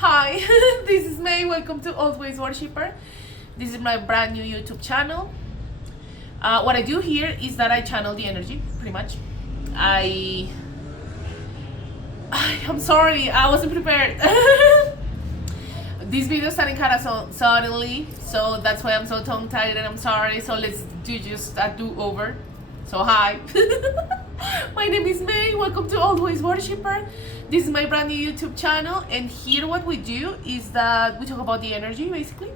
Hi, this is May. Welcome to Always Worshipper. This is my brand new YouTube channel. What I do here is that I channel the energy, pretty much. I'm sorry, I wasn't prepared. This video started kind of suddenly, so that's why I'm so tongue-tied and I'm sorry. So let's do just a do-over. So hi, my name is May. Welcome to Always Worshipper. This is my brand new YouTube channel, and here what we do is that we talk about the energy, basically.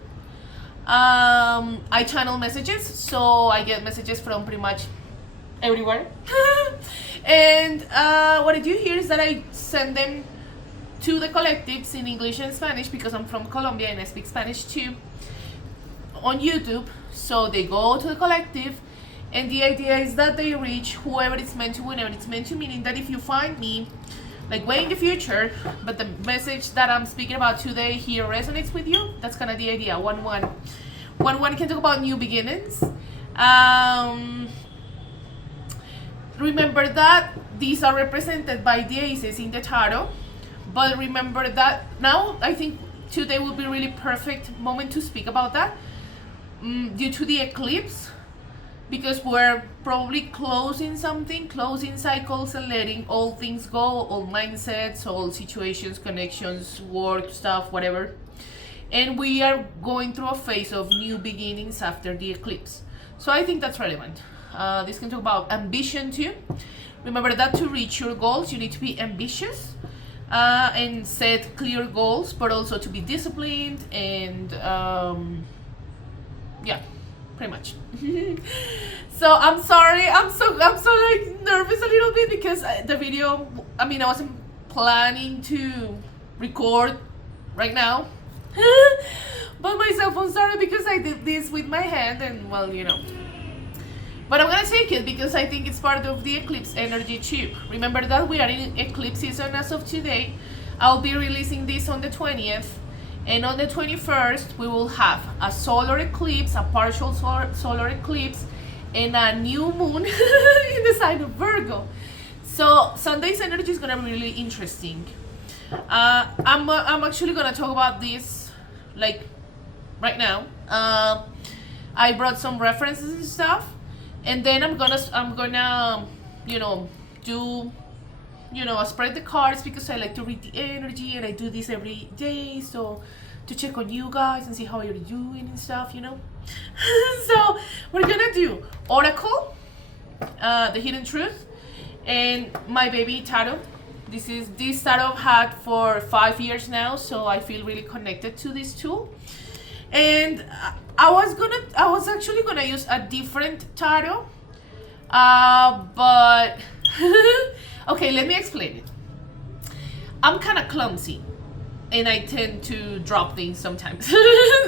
I channel messages, so I get messages from pretty much everywhere. And what I do here is that I send them to the collectives in English and Spanish, because I'm from Colombia and I speak Spanish too, on YouTube. So they go to the collective, and the idea is that they reach whoever it's meant to, whenever it's meant to, meaning that if you find me like way in the future, but the message that I'm speaking about today here resonates with you, that's kind of the idea. 1-1 can talk about new beginnings. Remember that these are represented by the aces in the tarot, but remember that now I think today will be really perfect moment to speak about that, due to the eclipse, because we're probably closing cycles and letting all things go, all mindsets, all situations, connections, work stuff, whatever. And we are going through a phase of new beginnings after the eclipse. So I think that's relevant. This can talk about ambition too. Remember that to reach your goals, you need to be ambitious and set clear goals, but also to be disciplined and yeah, pretty much. So I'm sorry, I'm so like nervous a little bit, because the video, I wasn't planning to record right now. But my cell phone started because I did this with my hand, and well, but I'm gonna take it because I think it's part of the eclipse energy too. Remember that we are in eclipse season as of today. I'll be releasing this on the 20th, and on the 21st we will have a solar eclipse, a partial solar eclipse, and a new moon in the sign of Virgo. So Sunday's energy is gonna be really interesting. I'm actually gonna talk about this like right now. I brought some references and stuff, and then I'm gonna do spread the cards, because I like to read the energy, and I do this every day, so to check on you guys and see how you're doing and stuff. So we're gonna do Oracle, the Hidden Truth, and my baby tarot. This tarot I've had for 5 years now, so I feel really connected to this tool. And I was actually gonna use a different tarot, but okay, let me explain it. I'm kind of clumsy, and I tend to drop things sometimes.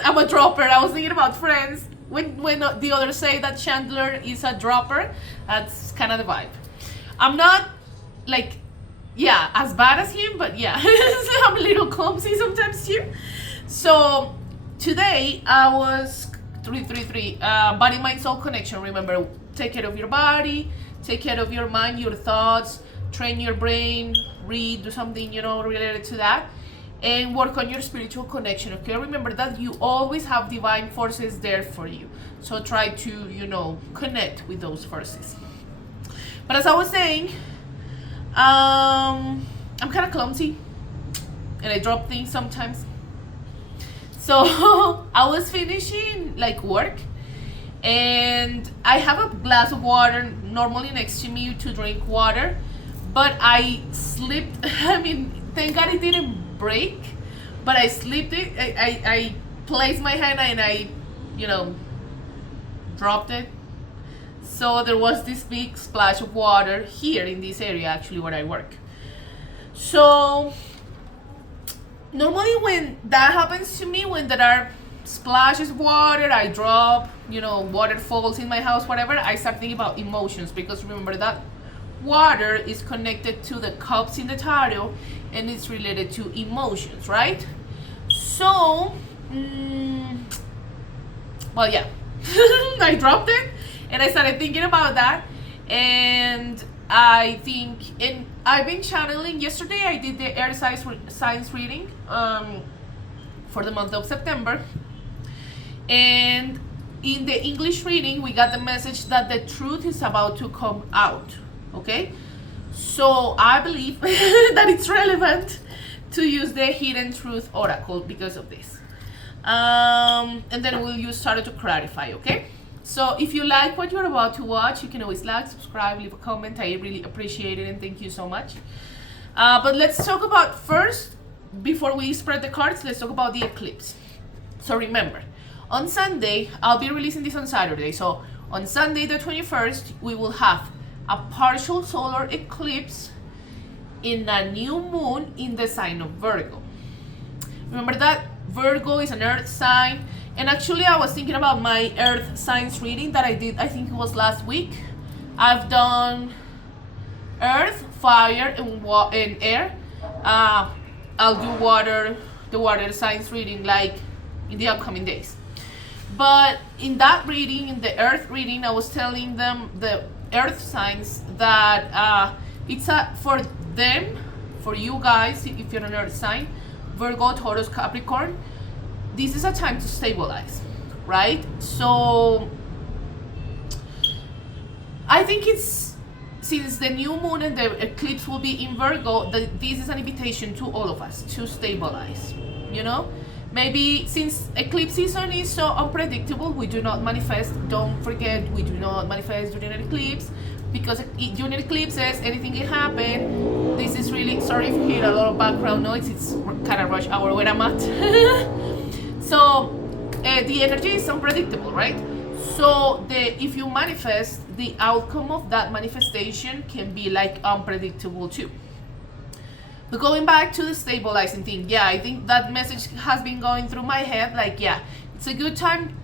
I'm a dropper. I was thinking about Friends. When the others say that Chandler is a dropper, that's kind of the vibe. I'm not like, as bad as him, but yeah, I'm a little clumsy sometimes too. So today I was 333, body, mind, soul connection. Remember, take care of your body, take care of your mind, your thoughts, train your brain, read, do something related to that, and work on your spiritual connection. Okay, remember that you always have divine forces there for you, so try to connect with those forces. But as I was saying, I'm kind of clumsy, and I drop things sometimes. So I was finishing like work, and I have a glass of water normally next to me to drink water, but I slipped. Thank God it didn't break, but I slipped it. I placed my hand and I dropped it. So there was this big splash of water here in this area, actually, where I work. So normally when that happens to me, when there are splashes of water, I drop, water falls in my house, whatever, I start thinking about emotions, because remember that water is connected to the cups in the tarot, and it's related to emotions, right? So, well, yeah, I dropped it, and I started thinking about that, and I think, and I've been channeling. Yesterday I did the air signs reading for the month of September, and in the English reading we got the message that the truth is about to come out. Okay, so I believe that it's relevant to use the Hidden Truth Oracle because of this. And then we'll use Tarot to clarify, okay? So if you like what you're about to watch, you can always like, subscribe, leave a comment. I really appreciate it and thank you so much. But let's talk about first, before we spread the cards, let's talk about the eclipse. So remember, on Sunday, I'll be releasing this on Saturday. So on Sunday the 21st, we will have a partial solar eclipse in a new moon in the sign of Virgo. Remember that Virgo is an earth sign, and actually I was thinking about my earth signs reading that I did, I think it was last week. I've done earth, fire, and air. I'll do the water signs reading like in the upcoming days. But in that reading, in the earth reading, I was telling them, the earth signs, that it's for them, for you guys, if you're an earth sign, Virgo, Taurus, Capricorn, this is a time to stabilize, right? So I think it's, since the new moon and the eclipse will be in Virgo, this is an invitation to all of us to stabilize, you know? Maybe since eclipse season is so unpredictable, we do not manifest. Don't forget, we do not manifest during an eclipse, because during eclipses, anything can happen. This is really, sorry if you hear a lot of background noise, it's kind of rush hour where I'm at. So the energy is unpredictable, right? So if you manifest, the outcome of that manifestation can be like unpredictable too. But going back to the stabilizing thing, yeah, I think that message has been going through my head, like, yeah, it's a good time.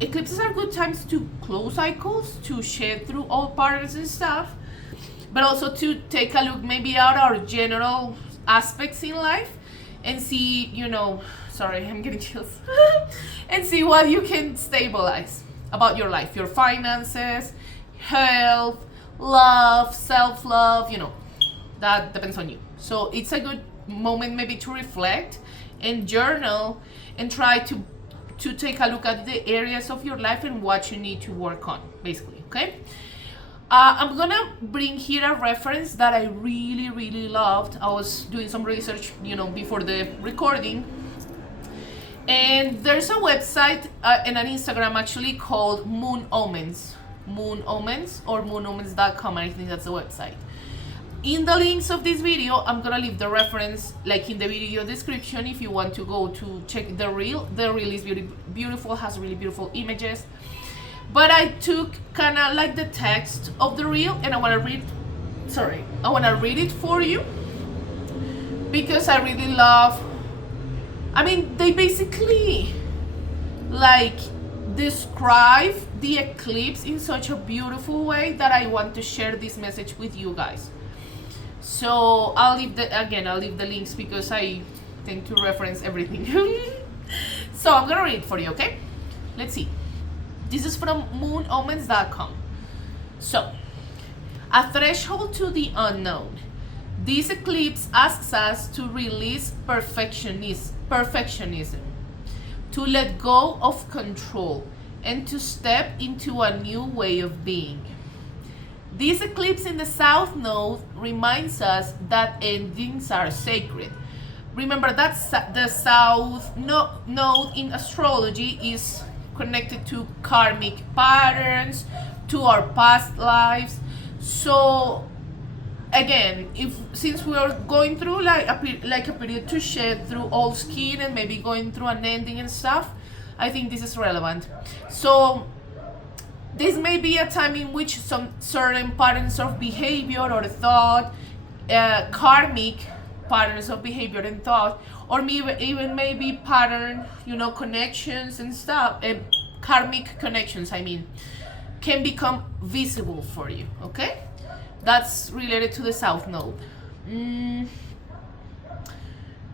Eclipses are good times to close cycles, to shed through old patterns and stuff, but also to take a look maybe at our general aspects in life and see, you know, sorry, I'm getting chills, and see what you can stabilize about your life, your finances, health, love, self-love, you know, that depends on you. So it's a good moment maybe to reflect and journal and try to take a look at the areas of your life and what you need to work on, basically, okay? I'm gonna bring here a reference that I really, really loved. I was doing some research, you know, before the recording. And there's a website and an Instagram actually called Moon Omens. Moon Omens, or moonomens.com, I think that's the website. In the links of this video, I'm gonna leave the reference like in the video description if you want to go to check the reel. The reel is beautiful, has really beautiful images. But I took kind of like the text of the reel and I wanna read it for you because I really love, I mean, they basically like describe the eclipse in such a beautiful way that I want to share this message with you guys. So I'll leave the links because I tend to reference everything. So I'm gonna read it for you, okay? Let's see. This is from moonomens.com. So, a threshold to the unknown. This eclipse asks us to release perfectionism, to let go of control, and to step into a new way of being. This eclipse in the South Node reminds us that endings are sacred. Remember that the South Node in astrology is connected to karmic patterns, to our past lives. So again, since we are going through like a period to shed through old skin and maybe going through an ending and stuff, I think this is relevant. So this may be a time in which some certain patterns of behavior or thought, karmic patterns of behavior and thought, or even maybe pattern, you know, connections and stuff, karmic connections, I mean, can become visible for you, okay? That's related to the South Node.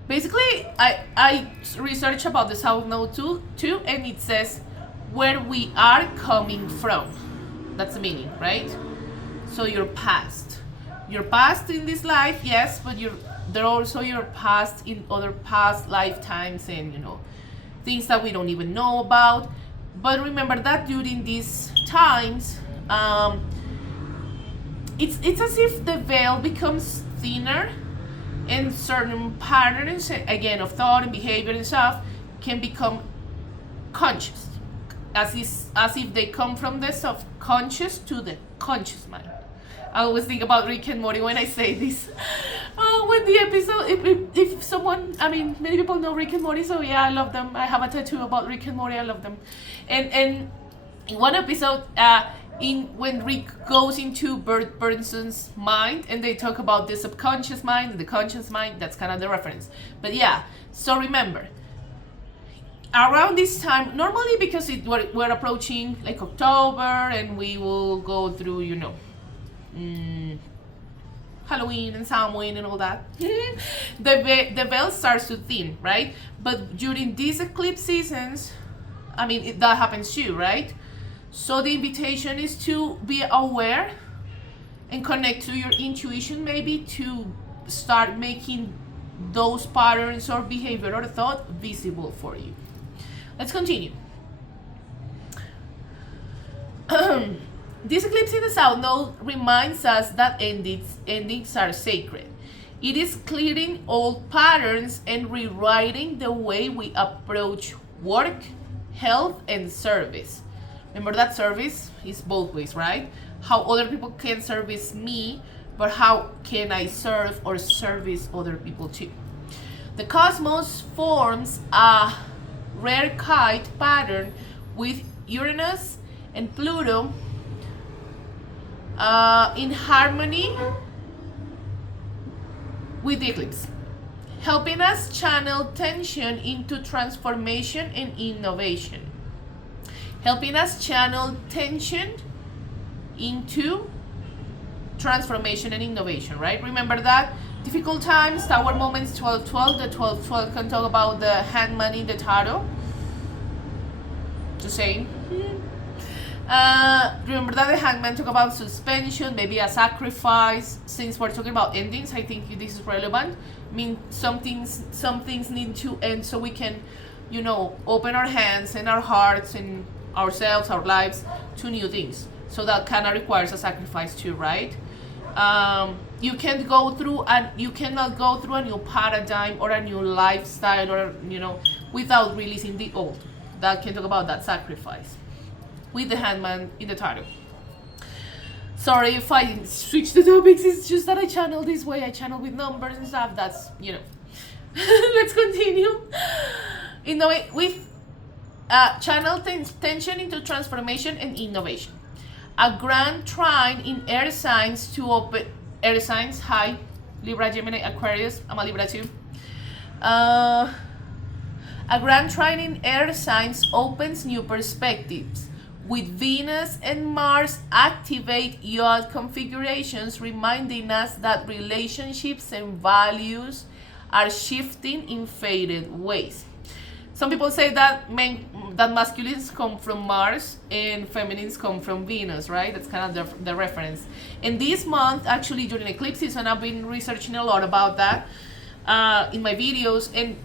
Basically, I researched about the South Node too, and it says where we are coming from. That's the meaning, right? So your past, your past in this life, yes, but they're also your past in other past lifetimes, and things that we don't even know about. But remember that during these times, it's as if the veil becomes thinner, and certain patterns, again, of thought and behavior and stuff can become conscious, as if they come from the subconscious to the conscious mind. I always think about Rick and Morty when I say this. When the episode, if someone, many people know Rick and Morty, so yeah, I love them. I have a tattoo about Rick and Morty. I love them. And in one episode, when Rick goes into Bert Burnson's mind, and they talk about the subconscious mind and the conscious mind, that's kind of the reference. But yeah, so remember, around this time, normally because we're approaching like October, and we will go through, Halloween and Samhain and all that, the veil starts to thin, right? But during these eclipse seasons, that happens too, right? So the invitation is to be aware and connect to your intuition, maybe to start making those patterns or behavior or thought visible for you. Let's continue. This eclipse in the South Node reminds us that endings are sacred. It is clearing old patterns and rewriting the way we approach work, health, and service. Remember that service is both ways, right? How other people can service me, but how can I serve or service other people too? The cosmos forms a rare kite pattern with Uranus and Pluto in harmony with the eclipse, helping us channel tension into transformation and innovation. Helping us channel tension into transformation and innovation, right? Remember that? Difficult times, tower moments, 12-12. The 12-12 can talk about the hangman in the tarot. Just saying. Remember that the hangman talk about suspension, maybe a sacrifice. Since we're talking about endings, I think this is relevant. Some things need to end so we can, open our hands and our hearts and ourselves, our lives, to new things. So that kind of requires a sacrifice too, right? You cannot go through a new paradigm or a new lifestyle, or without releasing the old. That can talk about that sacrifice with the hangman in the tarot. Sorry if I switch the topics, it's just that I channel this way, I channel with numbers and stuff, that's, Let's continue. With channel tension into transformation and innovation. A grand trine in air signs to open, air signs, hi, Libra, Gemini, Aquarius, I'm a Libra too. A grand trine in air signs opens new perspectives. With Venus and Mars activate odd configurations, reminding us that relationships and values are shifting in faded ways. Some people say that masculines come from Mars and feminines come from Venus, right? That's kind of the reference. And this month, actually during eclipse season, I've been researching a lot about that in my videos. And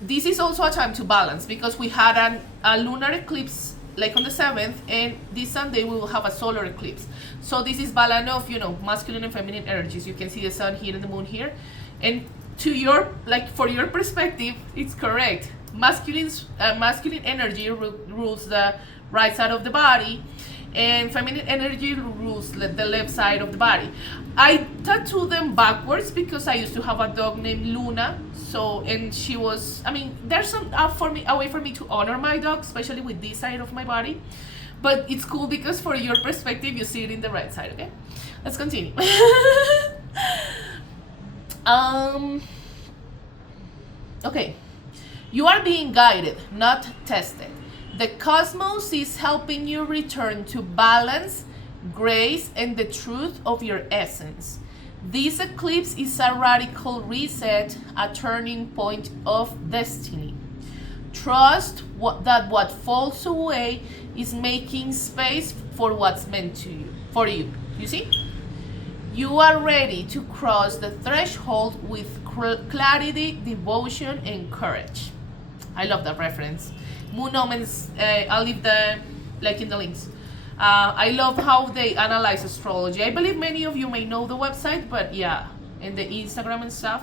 this is also a time to balance, because we had a lunar eclipse like on the 7th, and this Sunday we will have a solar eclipse. So this is balance of, masculine and feminine energies. You can see the sun here and the moon here. And for your perspective, it's correct. Masculine energy rules the right side of the body, and feminine energy rules the left side of the body. I tattoo them backwards because I used to have a dog named Luna. And she was, there's some a way for me to honor my dog, especially with this side of my body. But it's cool because for your perspective, you see it in the right side, okay? Let's continue. Okay. You are being guided, not tested. The cosmos is helping you return to balance, grace, and the truth of your essence. This eclipse is a radical reset, a turning point of destiny. Trust that what falls away is making space for what's meant for you. You see? You are ready to cross the threshold with clarity, devotion, and courage. I love that reference. Moon omens, I'll leave the in the links. I love how they analyze astrology. I believe many of you may know the website, but yeah, and the Instagram and stuff.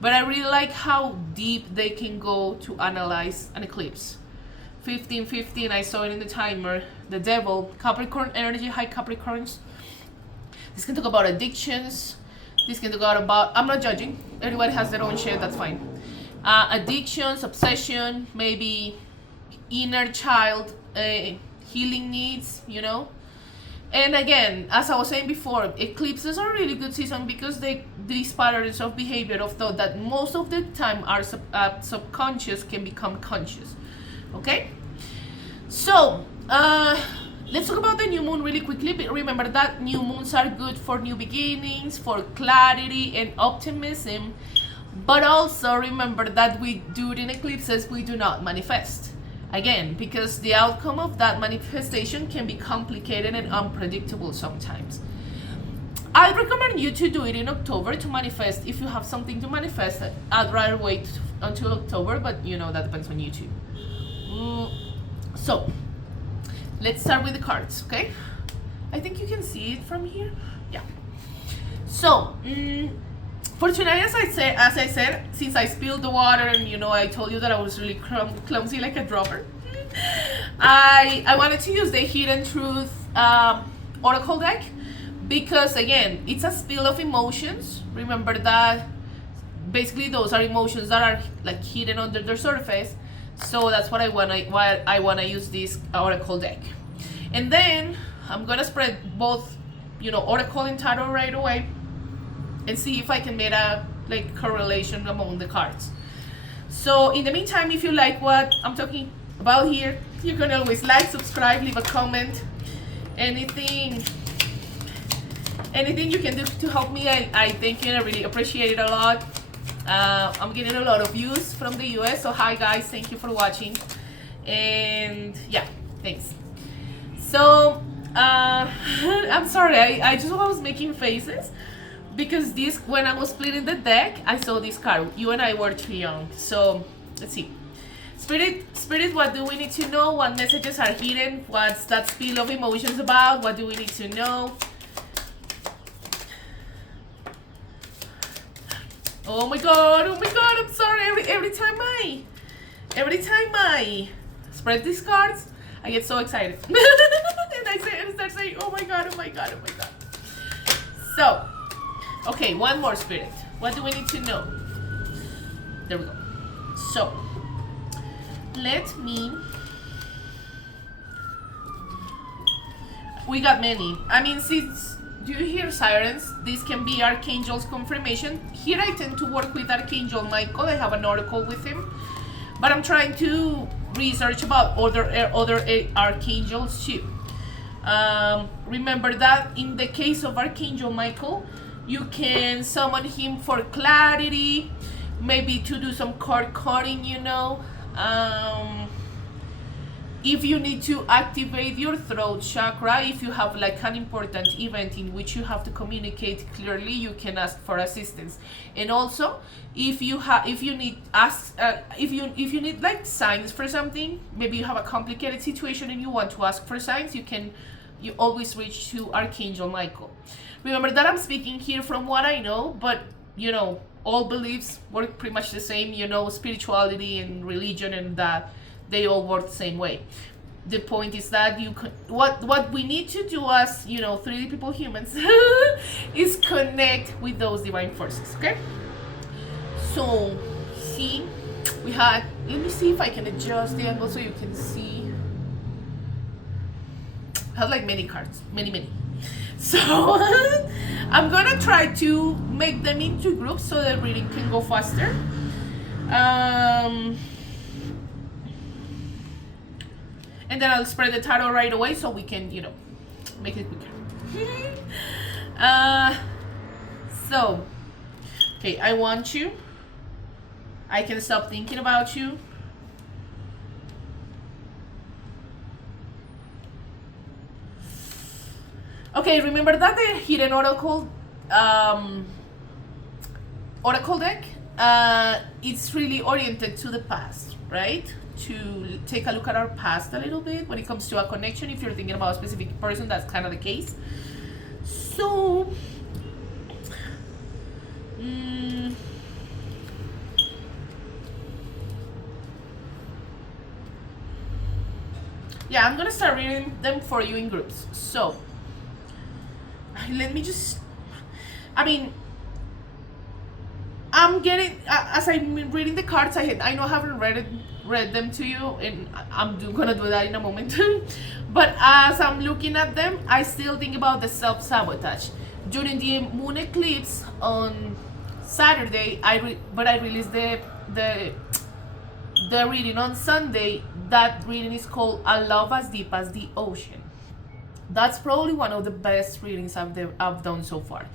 But I really like how deep they can go to analyze an eclipse. 15:15, I saw it in the timer. The devil, Capricorn energy, high Capricorns. This can talk about addictions. This can talk about, I'm not judging. Everybody has their own shit, that's fine. Addictions, obsession, maybe inner child healing needs, you know. And again, as I was saying before, eclipses are a really good season because these patterns of behavior of thought that most of the time are subconscious can become conscious. Okay, so let's talk about the new moon really quickly. But remember that new moons are good for new beginnings, for clarity and optimism. But also remember that during eclipses we do not manifest. Again, because the outcome of that manifestation can be complicated and unpredictable sometimes. I recommend you to do it in October to manifest. If you have something to manifest, I'd rather wait until October, but you know, that depends on you too. So, let's start with the cards, okay? I think you can see it from here. Yeah. So, for tonight, as I said, since I spilled the water and you know I told you that I was really clumsy like a dropper, I wanted to use the Hidden Truth Oracle deck because again, it's a spill of emotions. Remember that basically those are emotions that are like hidden under the surface. So that's what why I wanna use this Oracle deck. And then I'm gonna spread both, you know, Oracle and Tarot right away, and see if I can make a correlation among the cards. So in the meantime, if you like what I'm talking about here, you can always like, subscribe, leave a comment, anything you can do to help me. I thank you and I really appreciate it a lot. I'm getting a lot of views from the US, so hi guys, thank you for watching. And yeah, thanks. So I'm sorry, I just was making faces because when I was splitting the deck, I saw this card. You and I were too young. So let's see. Spirit, what do we need to know? What messages are hidden? What's that spill of emotions about? What do we need to know? Oh my god, I'm sorry. Every time I spread these cards, I get so excited. And I start saying, oh my god. So, okay, one more, Spirit. What do we need to know? There we go. So, we got many. I mean, since you hear sirens, this can be Archangel's confirmation. Here I tend to work with Archangel Michael. I have an article with him. But I'm trying to research about other archangels too. Remember that in the case of Archangel Michael, you can summon him for clarity, maybe to do some card cutting, you know. If you need to activate your throat chakra, if you have like an important event in which you have to communicate clearly, you can ask for assistance. And also, if you need like signs for something, maybe you have a complicated situation and you want to ask for signs, you always reach to Archangel Michael. Remember that I'm speaking here from what I know, but you know, all beliefs work pretty much the same, you know, spirituality and religion and that. They all work the same way. The point is that what we need to do as, you know, 3D people, humans, is connect with those divine forces, okay? So, see, let me see if I can adjust the angle so you can see. I have like many cards, many. So, I'm gonna try to make them into groups so the reading can go faster. And then I'll spread the tarot right away so we can, you know, make it quicker. So, okay, I want you. I can stop thinking about you. Okay, remember that the Hidden Oracle oracle deck, it's really oriented to the past, right? To take a look at our past a little bit when it comes to a connection. If you're thinking about a specific person, that's kind of the case. So, yeah, I'm gonna start reading them for you in groups. So, let me just, I mean, I'm getting, as I'm reading the cards, I know I haven't read them to you, and gonna do that in a moment. But as I'm looking at them, I still think about the self-sabotage. During the moon eclipse on Saturday, I released the reading on Sunday. That reading is called A Love as Deep as the Ocean. That's probably one of the best readings I've done so far.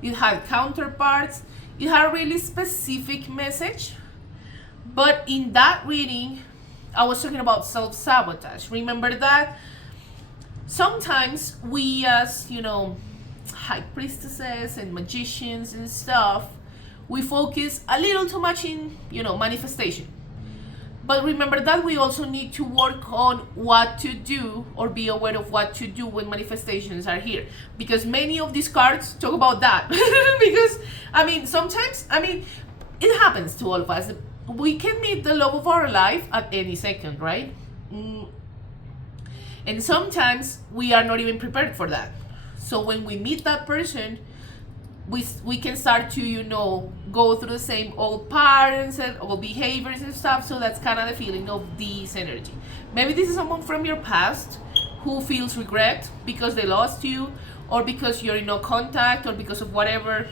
It had counterparts. It had a really specific message. But in that reading, I was talking about self-sabotage. Remember that sometimes we, as, high priestesses and magicians and stuff, we focus a little too much in, manifestation. But remember that we also need to work on what to do, or be aware of what to do when manifestations are here. Because many of these cards talk about that. Because, sometimes, it happens to all of us. We can meet the love of our life at any second, right? And sometimes we are not even prepared for that. So when we meet that person, we can start to, go through the same old patterns and old behaviors and stuff. So that's kind of the feeling of this energy. Maybe this is someone from your past who feels regret because they lost you, or because you're in no contact, or because of whatever.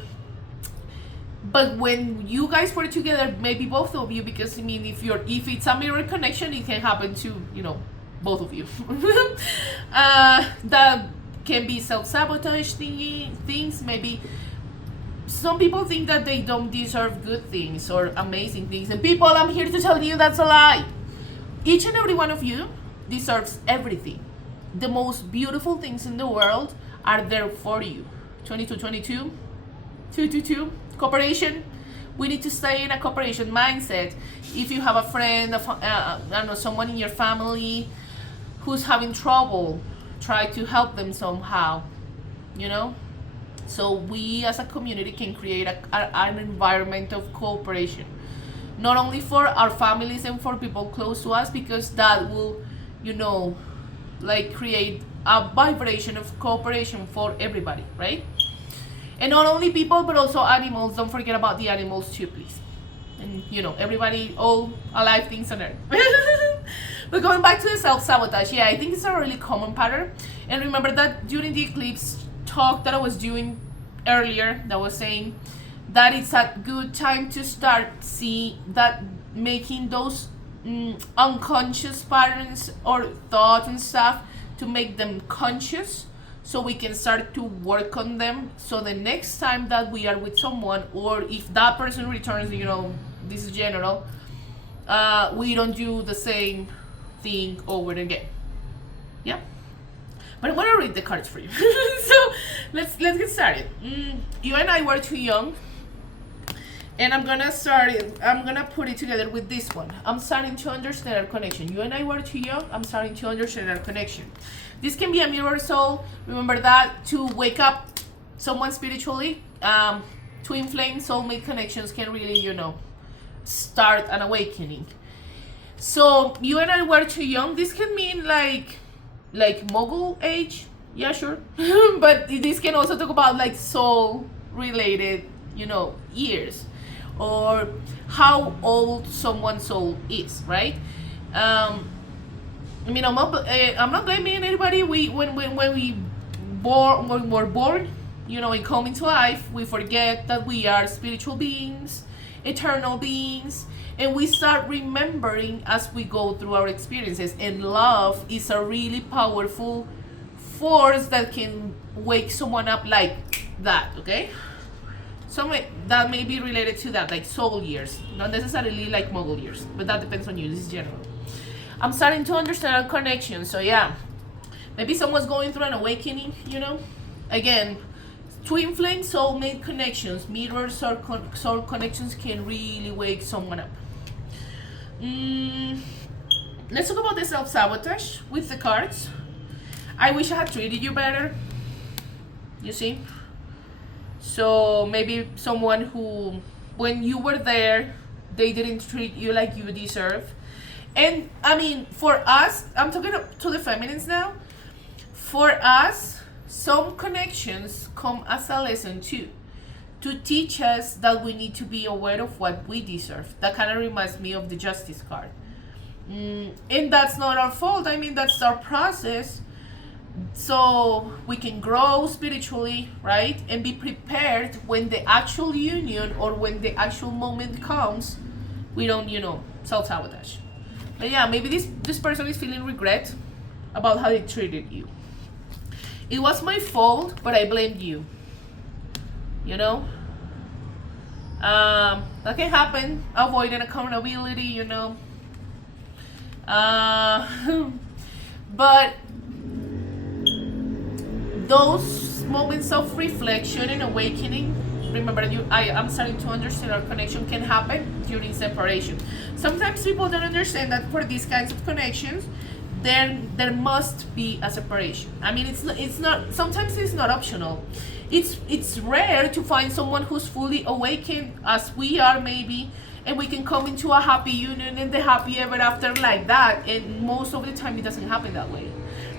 But when you guys were together, maybe both of you, because if it's a mirror connection, it can happen to, both of you. That can be self-sabotage things. Maybe some people think that they don't deserve good things or amazing things. And people, I'm here to tell you that's a lie. Each and every one of you deserves everything. The most beautiful things in the world are there for you. 2222, 222, cooperation. We need to stay in a cooperation mindset. If you have a friend, someone in your family who's having trouble, try to help them somehow, So we as a community can create an environment of cooperation. Not only for our families and for people close to us, because that will, create a vibration of cooperation for everybody, right? And not only people, but also animals. Don't forget about the animals too, please. And, everybody, all alive things on earth. But going back to the self-sabotage, I think it's a really common pattern. And remember that during the eclipse talk that I was doing earlier, that was saying that it's a good time to start see that making those unconscious patterns or thoughts and stuff, to make them conscious, so we can start to work on them. So the next time that we are with someone, or if that person returns, this is general, we don't do the same thing over again. Yeah. But I want to read the cards for you. So let's get started. You and I were too young, and I'm gonna put it together with this one. I'm starting to understand our connection. You and I were too young. I'm starting to understand our connection. This can be a mirror soul. Remember that, to wake up someone spiritually, twin flame soulmate connections can really, start an awakening. So you and I were too young. This can mean like mogul age, yeah, sure. But this can also talk about soul related, years, or how old someone's soul is, right? I'm not blaming anybody. When we're born, and come into life, we forget that we are spiritual beings, eternal beings, and we start remembering as we go through our experiences. And love is a really powerful force that can wake someone up like that, okay? So that may be related to that, like soul years, not necessarily like mogul years, but that depends on you. This is general. I'm starting to understand our connection. So yeah, maybe someone's going through an awakening, Again, Twin flame soulmate connections, mirror soul connections can really wake someone up. Let's talk about the self-sabotage with the cards. I wish I had treated you better. You see? So maybe someone who, when you were there, they didn't treat you like you deserve. And I mean, for us, I'm talking to the feminines now. For us, some connections come as a lesson too, to teach us that we need to be aware of what we deserve. That kind of reminds me of the Justice card. And that's not our fault. I mean, that's our process. So we can grow spiritually, right? And be prepared when the actual union or when the actual moment comes, we don't, self-sabotage. But yeah, maybe this person is feeling regret about how they treated you. It was my fault, but I blamed you. That can happen. Avoiding accountability, but those moments of reflection and awakening, remember, I'm starting to understand our connection can happen during separation. Sometimes people don't understand that for these kinds of connections, there must be a separation. I mean, it's not. Sometimes it's not optional. It's rare to find someone who's fully awakened as we are, maybe, and we can come into a happy union and the happy ever after like that. And most of the time, it doesn't happen that way,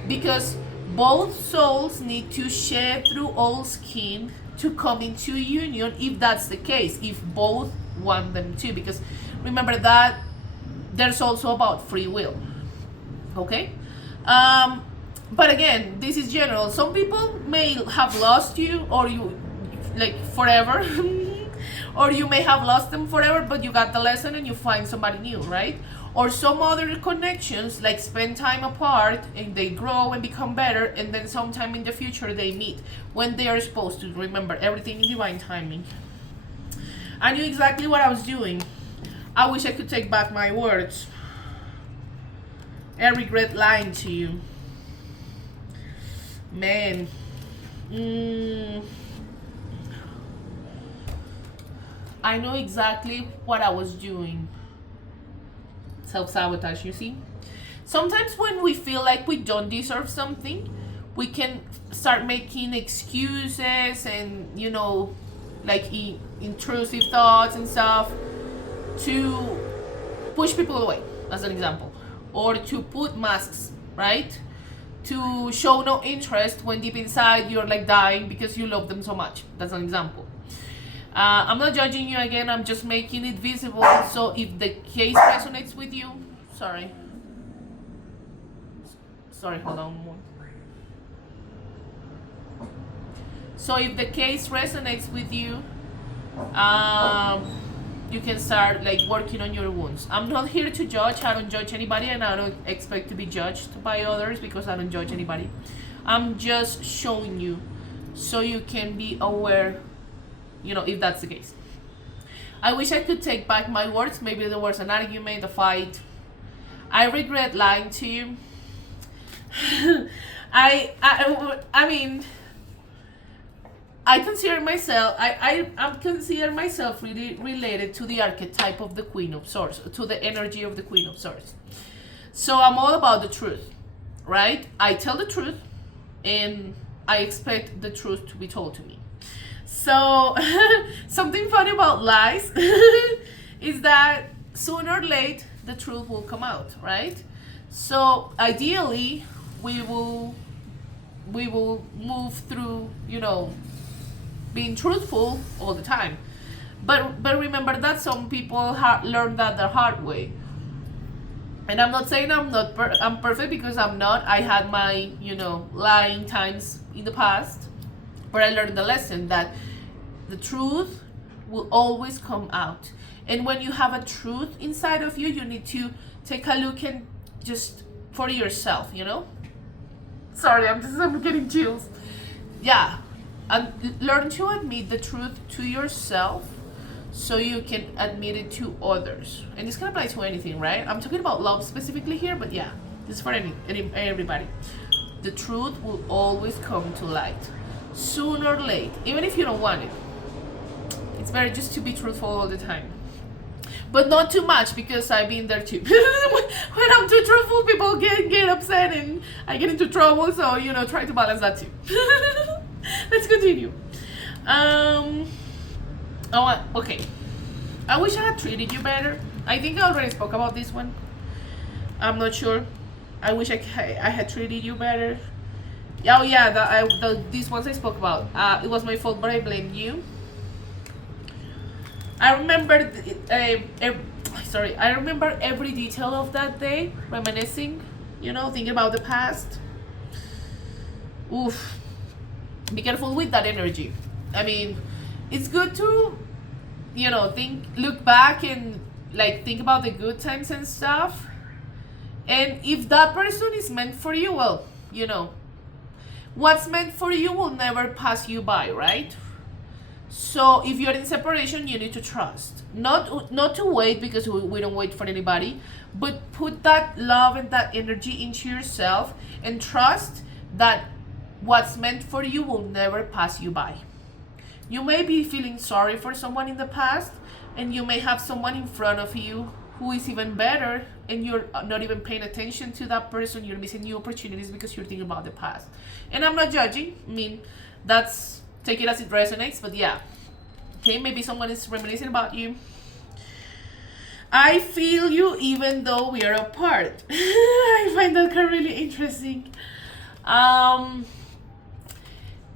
because both souls need to shed through old skin to come into union, if that's the case, if both want them to. Because remember that there's also about free will. Okay? But again, this is general. Some people may have lost you, or you, like, forever. Or you may have lost them forever, but you got the lesson and you find somebody new, right? Or some other connections, like spend time apart and they grow and become better, and then sometime in the future they meet when they are supposed to. Remember, everything in divine timing. I knew exactly what I was doing. I wish I could take back my words. I regret lying to you. Man. I know exactly what I was doing. Self-sabotage, you see? Sometimes when we feel like we don't deserve something, we can start making excuses and, like intrusive thoughts and stuff to push people away, as an example. Or to put masks, right? To show no interest when deep inside you're like dying because you love them so much. That's an example. I'm not judging you again, I'm just making it visible. So if the case resonates with you, sorry, hold on. So if the case resonates with you, you can start like working on your wounds. I'm not here to judge. I don't judge anybody, and I don't expect to be judged by others because I don't judge anybody. I'm just showing you so you can be aware, if that's the case. I wish I could take back my words. Maybe there was an argument, a fight. I regret lying to you. I mean, I consider myself, I'm consider myself really related to the archetype of the Queen of Swords, to the energy of the Queen of Swords. So I'm all about the truth, right? I tell the truth, and I expect the truth to be told to me. So something funny about lies is that sooner or later the truth will come out, right? So ideally we will move through, being truthful all the time. But remember that some people learn that the hard way. And I'm not saying I'm perfect, because I'm not. I had my, lying times in the past, but I learned the lesson that the truth will always come out. And when you have a truth inside of you, you need to take a look and just for yourself, Sorry, I'm getting chills. Yeah. And learn to admit the truth to yourself so you can admit it to others. And this can apply to anything, right? I'm talking about love specifically here, but yeah, this is for everybody. The truth will always come to light. sooner or late, even if you don't want it. It's better just to be truthful all the time. But not too much, because I've been there too. When I'm too truthful, people get upset and I get into trouble. So, try to balance that too. Let's continue. Okay. I wish I had treated you better. I think I already spoke about this one. I'm not sure. I wish I had treated you better. Oh yeah, these ones I spoke about. It was my fault, but I blame you. I remember, I remember every detail of that day, reminiscing, thinking about the past. Oof. Be careful with that energy. I mean, it's good to, look back and think about the good times and stuff. And if that person is meant for you, well, what's meant for you will never pass you by, right? So if you're in separation, you need to trust. Not to wait, because we don't wait for anybody, but put that love and that energy into yourself and trust that what's meant for you will never pass you by. You may be feeling sorry for someone in the past, and you may have someone in front of you who is even better, and you're not even paying attention to that person. You're missing new opportunities because you're thinking about the past. And I'm not judging. I mean, take it as it resonates, but yeah. Okay, maybe someone is reminiscing about you. I feel you even though we are apart. I find that really interesting.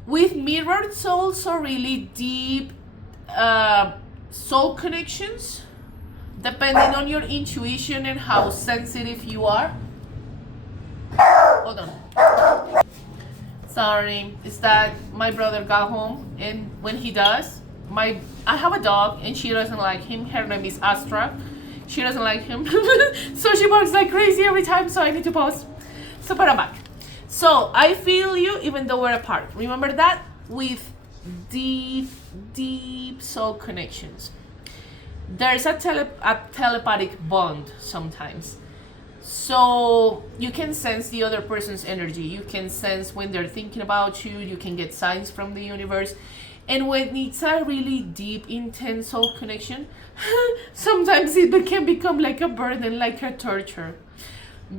With mirrored souls, so really deep soul connections, depending on your intuition and how sensitive you are. Hold on. Sorry, it's that my brother got home, and when he does, I have a dog and she doesn't like him. Her name is Astra. She doesn't like him. So she barks like crazy every time, so I need to pause. So, but I'm back. So, I feel you even though we're apart. Remember that? With deep, deep soul connections. There's a telepathic bond sometimes. So you can sense the other person's energy. You can sense when they're thinking about you. You can get signs from the universe. And when it's a really deep, intense soul connection, sometimes it can become like a burden, like a torture.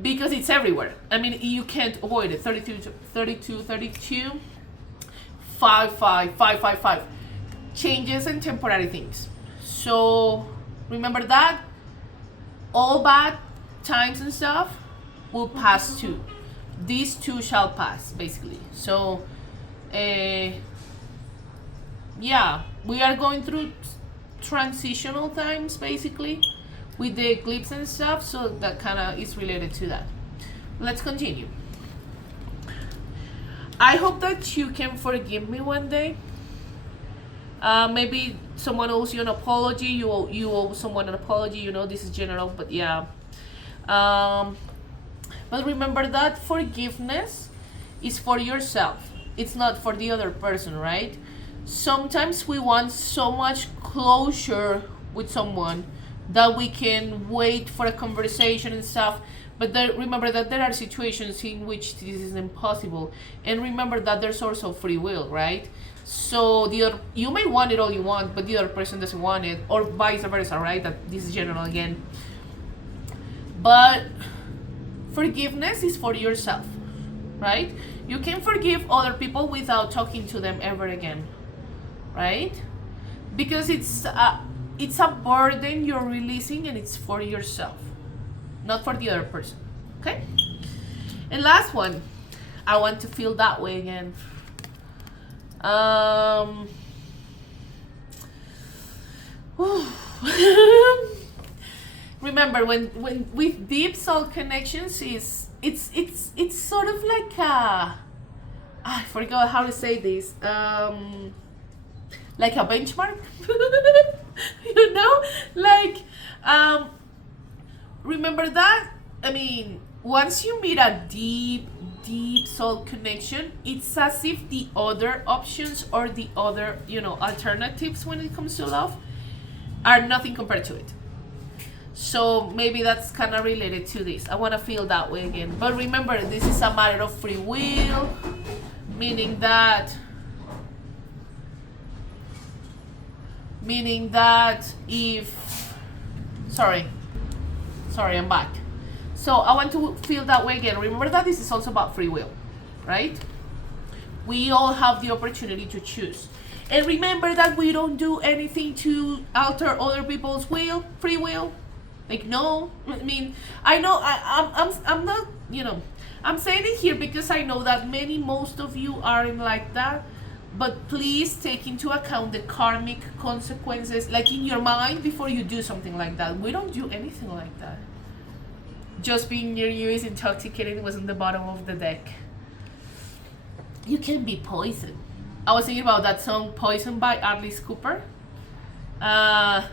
Because it's everywhere. I mean, you can't avoid it. 32, 5, 5, 5, 5, 5. Changes and temporary things. So remember that all bad times and stuff will pass too. These two shall pass, basically. So yeah, we are going through transitional times, basically, with the eclipse and stuff, so that kind of is related to that. Let's continue. I hope that you can forgive me one day. Maybe someone owes you an apology. You owe someone an apology. This is general, but yeah. But remember that forgiveness is for yourself. It's not for the other person, right? Sometimes we want so much closure with someone that we can wait for a conversation and stuff. But remember that there are situations in which this is impossible. And remember that there's also free will, right? So you may want it all you want, but the other person doesn't want it, or vice versa, right? That this is general again. But forgiveness is for yourself, right? You can forgive other people without talking to them ever again, right? Because it's a burden you're releasing, and it's for yourself, not for the other person. Okay? And last one, I want to feel that way again. Remember, when with deep soul connections, it's sort of like I forgot how to say this. Like a benchmark. Remember that? I mean, once you meet a deep soul connection, it's as if the other options or the other, alternatives when it comes to love are nothing compared to it. So maybe that's kind of related to this. I want to feel that way again. But remember, this is a matter of free will, meaning that meaning that if, sorry, I'm back. So I want to feel that way again. Remember that this is also about free will, right? We all have the opportunity to choose. And remember that we don't do anything to alter other people's free will. Like, no, I mean, I know I'm not, I'm saying it here because I know that most of you aren't like that. But please take into account the karmic consequences, like in your mind, before you do something like that. We don't do anything like that. Just being near you is intoxicating was on the bottom of the deck. You can be poisoned. I was thinking about that song Poison by Alice Cooper. I'm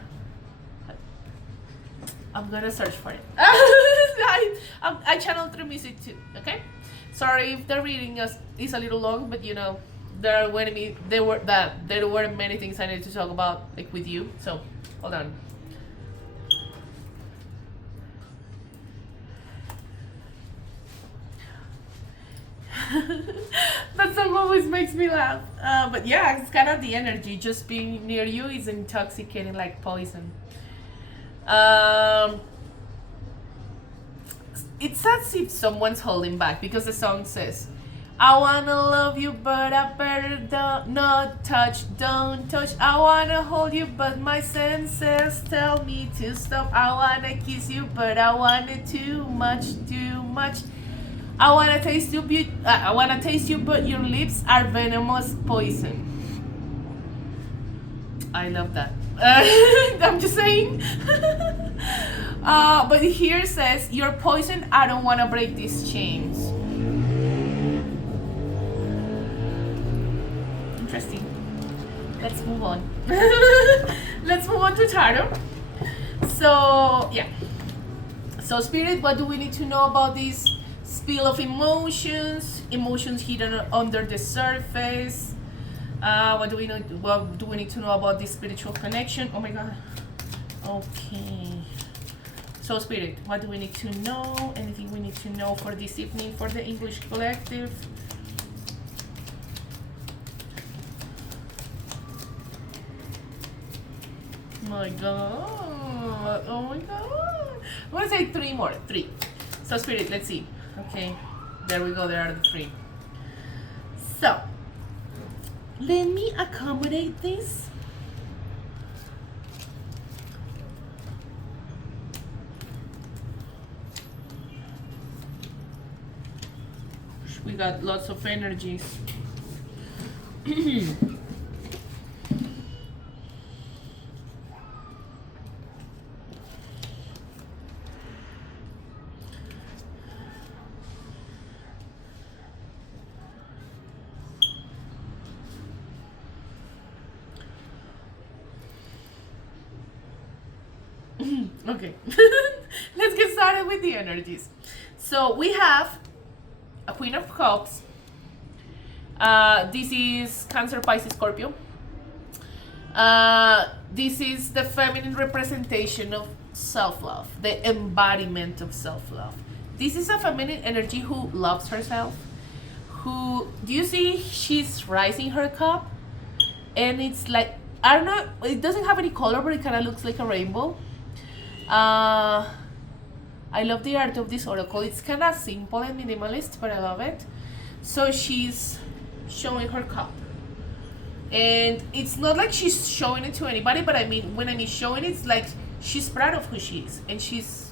gonna search for it. I channel through music too, okay? Sorry if the reading is a little long, but there were many things I needed to talk about, like with you. So hold on. That song always makes me laugh. But yeah, it's kind of the energy. Just being near you is intoxicating like poison. It's as if someone's holding back, because the song says, I wanna love you, but I better don't touch. I wanna hold you, but my senses tell me to stop. I wanna kiss you, but I want it too much. I wanna taste you, but your lips are venomous poison. I love that. I'm just saying. But here it says, you're poison, I don't wanna break these chains. Interesting. Let's move on. Let's move on to tarot. So, yeah. So, Spirit, what do we need to know about this spill of emotions hidden under the surface? What do we need to know about this spiritual connection? Oh my God. Okay. So, Spirit, what do we need to know? Anything we need to know for this evening for the English collective? My God. Oh my God. I'm gonna say three. So, Spirit, let's see. Okay, there we go. There are the three. So, let me accommodate this. We got lots of energies. Okay, let's get started with the energies. So we have a Queen of Cups. This is Cancer, Pisces, Scorpio. This is the feminine representation of self-love, the embodiment of self-love. This is a feminine energy who loves herself. Do you see she's rising her cup? And it's like, I don't know, it doesn't have any color, but it kind of looks like a rainbow. I love the art of this oracle. It's kind of simple and minimalist, but I love it. So she's showing her cup, and it's not like she's showing it to anybody, but when I mean showing, it's like she's proud of who she is, and she's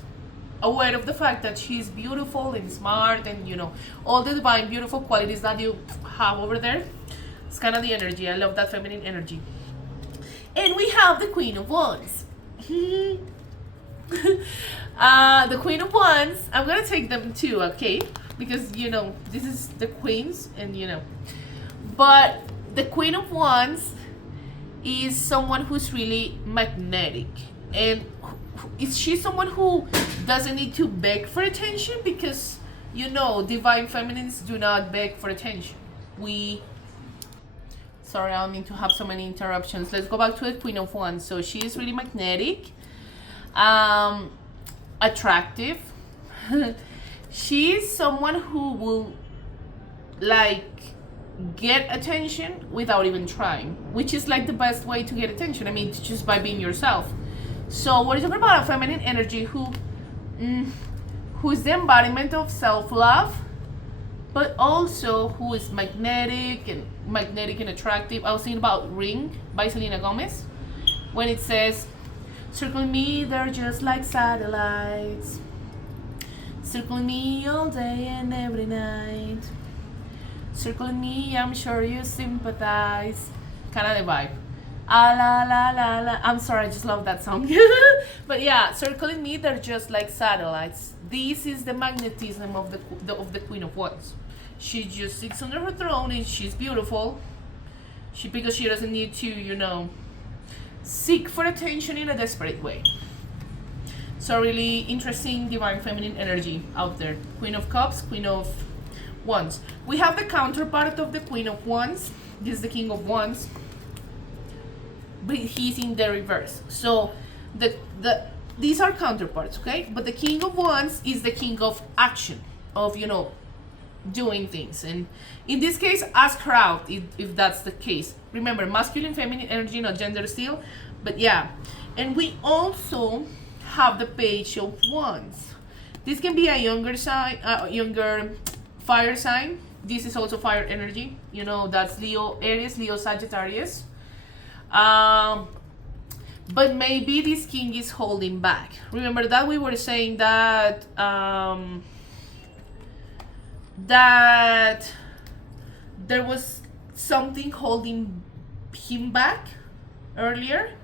aware of the fact that she's beautiful and smart, and all the divine beautiful qualities that you have over there. It's kind of the energy. I love that feminine energy. And we have the Queen of Wands. The Queen of Wands, I'm gonna take them too, okay? Because this is the queens, and but the Queen of Wands is someone who's really magnetic, and she's someone who doesn't need to beg for attention, because divine feminines do not beg for attention. Sorry, I don't mean to have so many interruptions. Let's go back to the Queen of Wands. So she is really magnetic, attractive. She is someone who will get attention without even trying, which is like the best way to get attention. I mean, it's just by being yourself. So we're talking about a feminine energy who is the embodiment of self-love, but also who is magnetic and attractive. I was thinking about Ring by Selena Gomez, when it says, circling me, they're just like satellites, circling me all day and every night, circling me, I'm sure you sympathize. Kind of the vibe. Ah la la la la. I'm sorry, I just love that song. But yeah, circling me, they're just like satellites. This is the magnetism of the Queen of Wands. She just sits under her throne and she's beautiful. Because she doesn't need to, seek for attention in a desperate way. So really interesting divine feminine energy out there. Queen of Cups, Queen of Wands. We have the counterpart of the Queen of Wands. This is the King of Wands, but he's in the reverse. So these are counterparts, okay? But the King of Wands is the king of action, of doing things. And in this case, ask her out if that's the case. Remember, masculine, feminine energy, not gender still, but yeah. And we also have the Page of Wands. This can be a younger sign, younger fire sign. This is also fire energy. That's Leo, Aries, Leo, Sagittarius. But maybe this king is holding back. Remember that we were saying that that there was something holding him back earlier.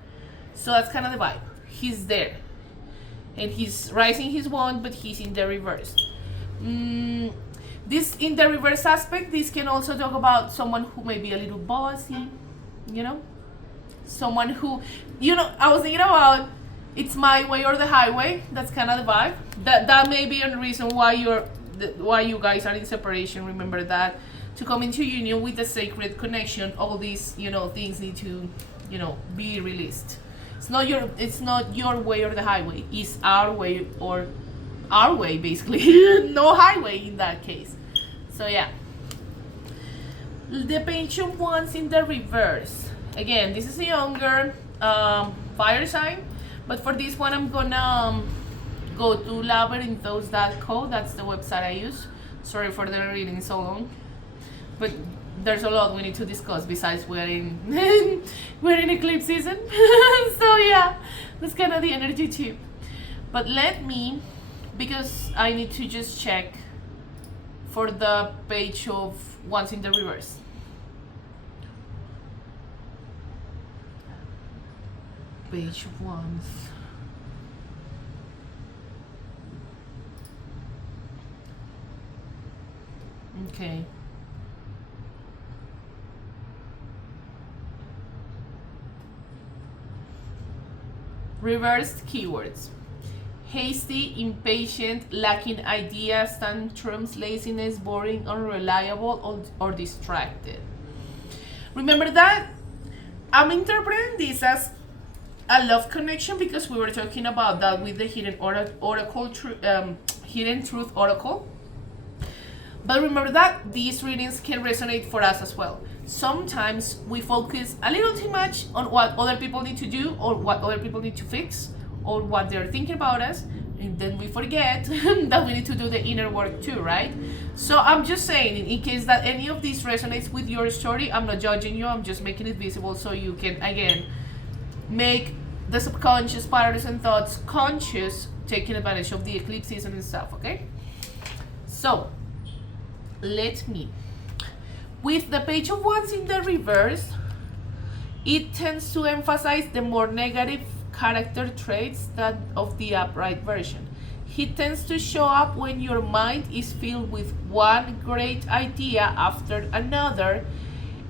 So that's kind of the vibe. He's there. And he's rising his wand, but he's in the reverse. This, in the reverse aspect, this can also talk about someone who may be a little bossy, someone who, I was thinking about, it's my way or the highway. That's kind of the vibe. That may be a reason why you guys are in separation. Remember that to come into union with the sacred connection, all these things need to be released. It's not your way or the highway. It's our way or our way, basically. No highway in that case. So yeah, the Page of Wands in the reverse. Again, this is a younger fire sign, but for this one I'm gonna go to labyrinthos.co. That's the website I use. Sorry for the reading so long, but there's a lot we need to discuss besides we're in eclipse season. So yeah, that's kind of the energy too. But because I need to just check for the Page of Wands in the reverse. Page of Wands. Okay. Reversed keywords: hasty, impatient, lacking ideas, tantrums, laziness, boring, unreliable, or distracted. Remember that I'm interpreting this as a love connection because we were talking about that with the hidden oracle, hidden truth oracle. But remember that these readings can resonate for us as well. Sometimes we focus a little too much on what other people need to do or what other people need to fix or what they're thinking about us, and then we forget that we need to do the inner work too, right? So I'm just saying, in case that any of this resonates with your story, I'm not judging you, I'm just making it visible so you can, again, make the subconscious patterns and thoughts conscious, taking advantage of the eclipse season and stuff, okay? So, with the Page of Wands in the reverse, it tends to emphasize the more negative character traits than of the upright version. He tends to show up when your mind is filled with one great idea after another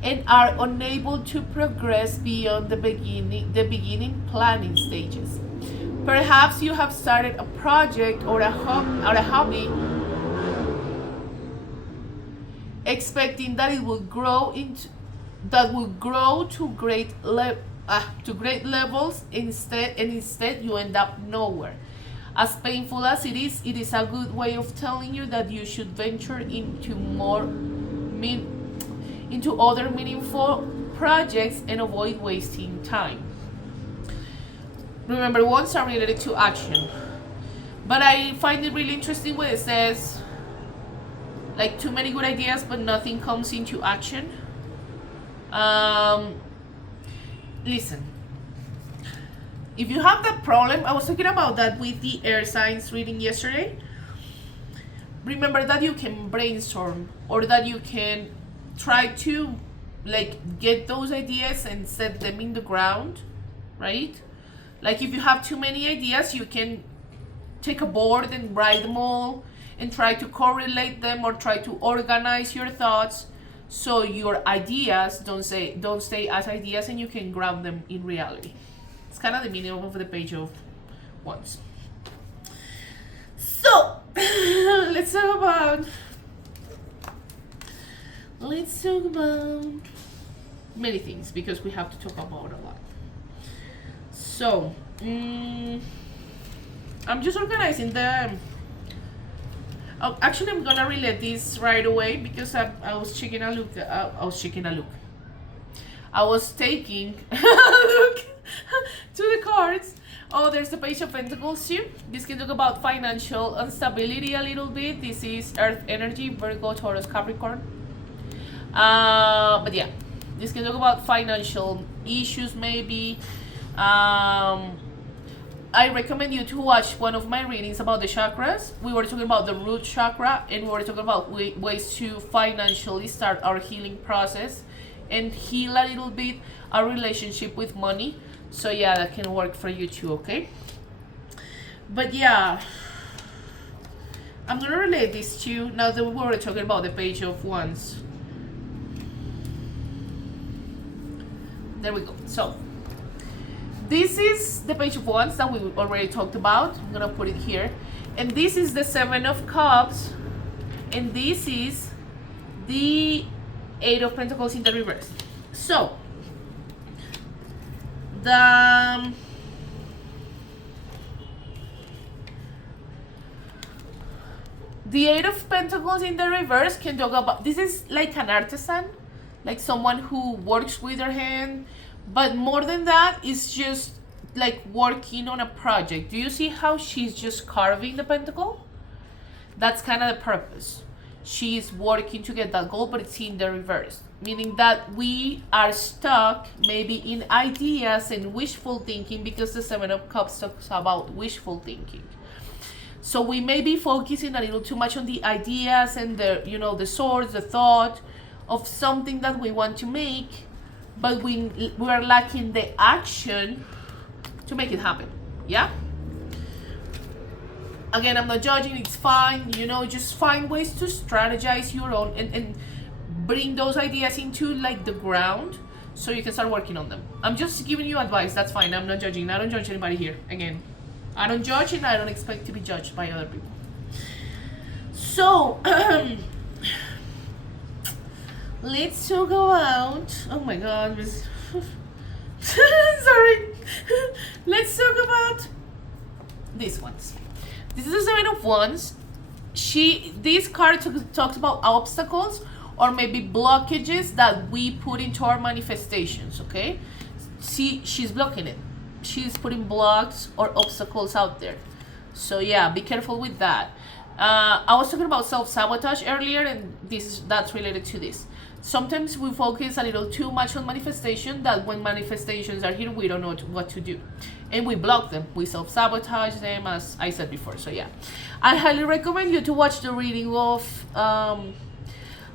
and are unable to progress beyond the beginning planning stages. Perhaps you have started a project or a hobby expecting that it will grow to great levels. Instead you end up nowhere. As painful as it is a good way of telling you that you should venture into into other meaningful projects and avoid wasting time. Remember, wands are related to action. But I find it really interesting when it says, like, too many good ideas, but nothing comes into action. Listen, if you have that problem, I was talking about that with the air signs reading yesterday. Remember that you can brainstorm, or that you can try to, like, get those ideas and set them in the ground, right? Like, if you have too many ideas, you can take a board and write them all and try to correlate them, or try to organize your thoughts so your ideas don't stay as ideas and you can ground them in reality. It's kind of the meaning of the Page of Wands. So let's talk about many things, because we have to talk about a lot. So I'm just organizing the actually, I'm gonna relate this right away, because I was taking a look. I was taking a look to the cards. Oh, there's the Page of Pentacles here. This can talk about financial instability a little bit. This is Earth energy, Virgo, Taurus, Capricorn. But yeah, this can talk about financial issues maybe. I recommend you to watch one of my readings about the chakras. We were talking about the root chakra, and we were talking about ways to financially start our healing process and heal a little bit our relationship with money. So yeah, that can work for you too, okay? But yeah, I'm gonna relate this to you now that we were talking about the Page of Wands. There we go. So this is the Page of Wands that we already talked about. I'm gonna put it here. And this is the Seven of Cups. And this is the Eight of Pentacles in the reverse. So, the Eight of Pentacles in the reverse can talk about, this is like an artisan, like someone who works with their hand. But more than that, it's just like working on a project. Do you see how she's just carving the pentacle? That's kind of the purpose. She's working to get that goal, but it's in the reverse. Meaning that we are stuck maybe in ideas and wishful thinking, because the Seven of Cups talks about wishful thinking. So we may be focusing a little too much on the ideas and the, you know, the source, the thought of something that we want to make, but we are lacking the action to make it happen. Yeah? Again, I'm not judging, it's fine, you know, just find ways to strategize your own and bring those ideas into like the ground so you can start working on them. I'm just giving you advice, that's fine, I'm not judging, I don't judge anybody here. Again, I don't judge and I don't expect to be judged by other people. So, let's talk about, oh my god, sorry. Let's talk about these ones. This is the Seven of Wands. This card talks about obstacles or maybe blockages that we put into our manifestations, okay? See, she's blocking it. She's putting blocks or obstacles out there. So yeah, be careful with that. I was talking about self-sabotage earlier, and that's related to this. Sometimes we focus a little too much on manifestation, that when manifestations are here, we don't know what to do. And we block them. We self-sabotage them, as I said before. So yeah, I highly recommend you to watch the reading of I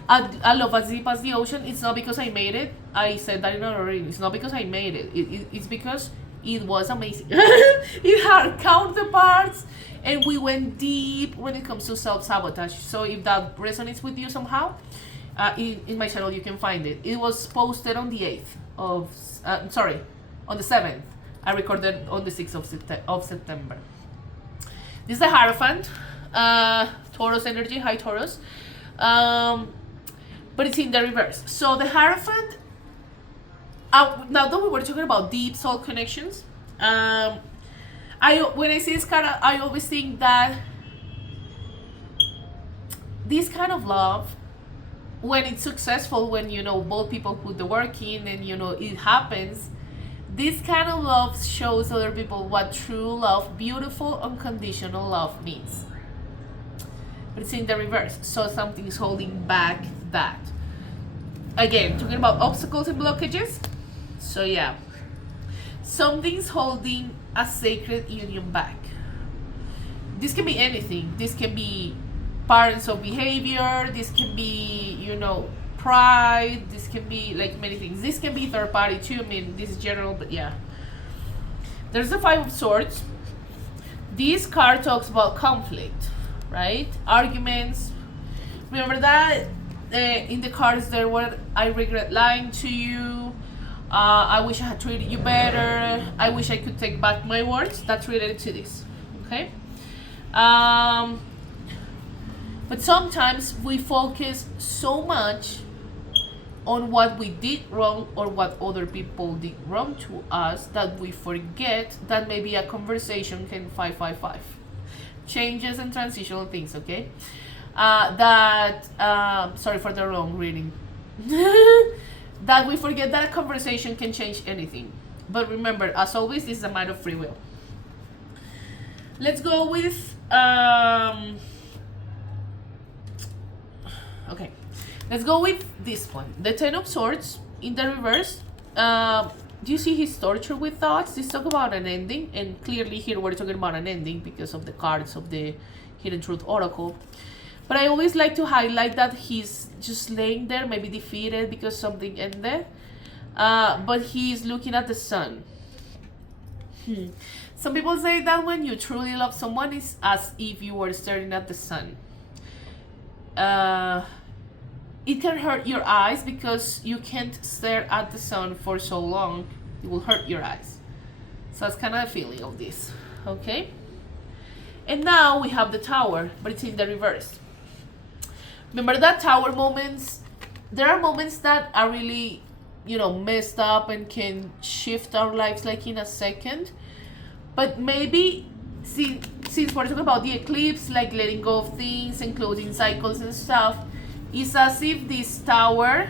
Love As Deep As the Ocean. It's not because I made it. I said that in another reading. It's not because I made it. It's because it was amazing. It had counterparts, and we went deep when it comes to self-sabotage. So if that resonates with you somehow, in my channel you can find it. It was posted on the 8th of, on the 7th. I recorded on the 6th of September. This is the Hierophant, Taurus energy, hi Taurus. But it's in the reverse. So the Hierophant, now that we were talking about deep soul connections, when I see this card, I always think that this kind of love when it's successful, when both people put the work in and it happens, this kind of love shows other people what true love, beautiful unconditional love means. But it's in the reverse, so something's holding back that. Again, talking about obstacles and blockages. So yeah, something's holding a sacred union back. This can be anything. This can be patterns of behavior. This can be, pride. This can be like many things. This can be third party too. I mean, this is general, but yeah. There's the Five of Swords. This card talks about conflict, right? Arguments. Remember that in the cards there were, I regret lying to you. I wish I had treated you better. I wish I could take back my words. That's related to this, okay? But sometimes we focus so much on what we did wrong or what other people did wrong to us that we forget that maybe a conversation can 555 changes and transitional things, okay? Sorry for the wrong reading. That we forget that a conversation can change anything. But remember, as always, this is a matter of free will. Let's go with okay, let's go with this one, the Ten of Swords in the reverse. Do you see his torture with thoughts? This talk about an ending, and clearly here we're talking about an ending because of the cards of the Hidden Truth Oracle. But I always like to highlight that he's just laying there, maybe defeated because something ended, but he's looking at the sun. Some people say that when you truly love someone, it's as if you were staring at the sun. It can hurt your eyes because you can't stare at the sun for so long. It will hurt your eyes. So that's kind of a feeling of this, okay? And now we have the Tower, but it's in the reverse. Remember that Tower moments? There are moments that are really, messed up and can shift our lives like in a second. But maybe since we're talking about the eclipse, like letting go of things and closing cycles and stuff, it's as if this tower,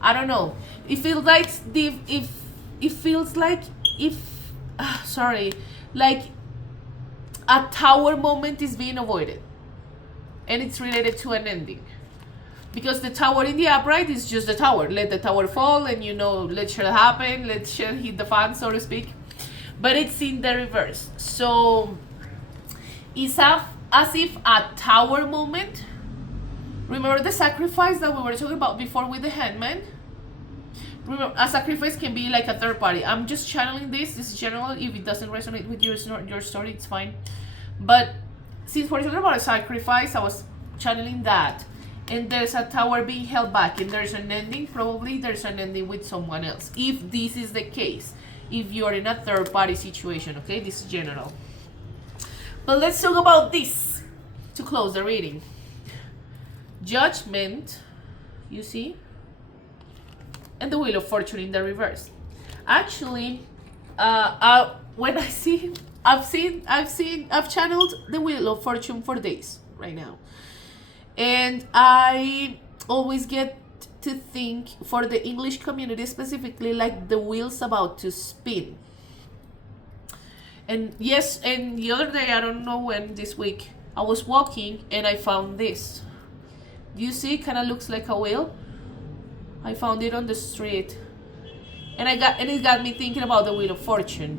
I don't know, it feels like like a tower moment is being avoided, and it's related to an ending. Because the tower in the upright is just the tower. Let the tower fall and let shit happen, let shit hit the fan, so to speak. But it's in the reverse. So it's as if a tower moment. Remember the sacrifice that we were talking about before with the Hangman? Remember, a sacrifice can be like a third party. I'm just channeling this. This is general. If it doesn't resonate with your story, it's fine. But since we're talking about a sacrifice, I was channeling that. And there's a tower being held back, and there's an ending. Probably there's an ending with someone else. If this is the case, if you're in a third party situation, okay? This is general. But let's talk about this to close the reading. Judgment, you see? And the Wheel of Fortune in the reverse. Actually, when I've channeled the Wheel of Fortune for days right now. And I always get to think, for the English community specifically, like the wheel's about to spin. And yes, and the other day, I don't know when, this week, I was walking and I found this. Do you see? Kind of looks like a wheel. I found it on the street, and it got me thinking about the Wheel of Fortune.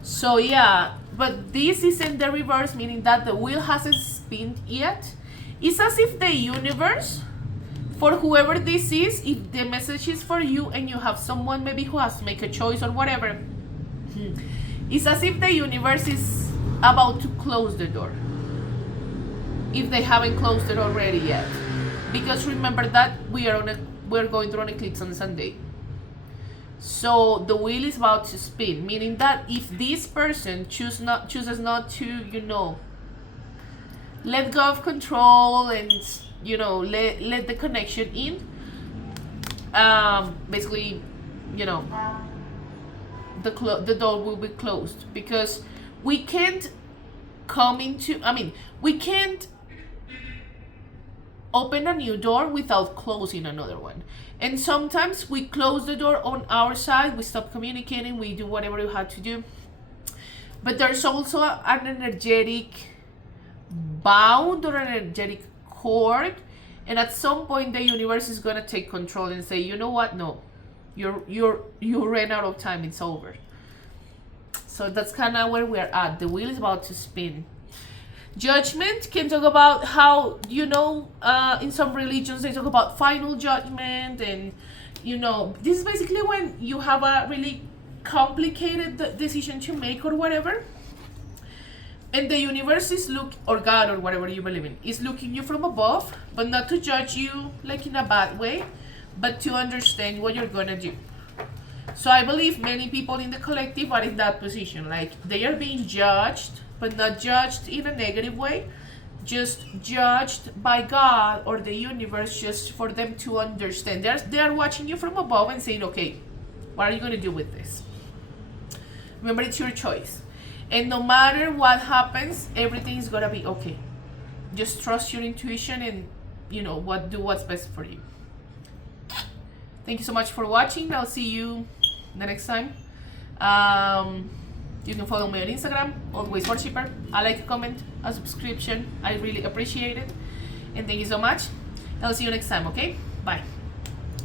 So yeah, but this is in the reverse, meaning that the wheel hasn't spun yet. It's as if the universe, for whoever this is, if the message is for you and you have someone maybe who has to make a choice or whatever, it's as if the universe is about to close the door, if they haven't closed it already yet. Because remember that we're going through an eclipse on Sunday. So the wheel is about to spin, meaning that if this person chooses not to, let go of control and let the connection in, basically, the door will be closed, because we can't open a new door without closing another one. And sometimes we close the door on our side, we stop communicating, we do whatever we have to do. But there's also an energetic bound or an energetic cord, and at some point the universe is gonna take control and say, you know what, no, you ran out of time, it's over. So that's kind of where we're at. The wheel is about to spin. Judgment can talk about how, you know, in some religions they talk about final judgment, and you know, this is basically when you have a really complicated decision to make or whatever, and the universe is or God or whatever you believe in, is looking you from above, but not to judge you like in a bad way, but to understand what you're gonna do. So I believe many people in the collective are in that position, like they are being judged, but not judged in a negative way, just judged by God or the universe, just for them to understand. They are watching you from above and saying, okay, what are you gonna do with this? Remember, it's your choice. And no matter what happens, everything is gonna be okay. Just trust your intuition and, you know, do what's best for you. Thank you so much for watching. I'll see you the next time. You can follow me on Instagram, always worshiper. A like, a comment, a subscription. I really appreciate it. And thank you so much. I'll see you next time, okay? Bye.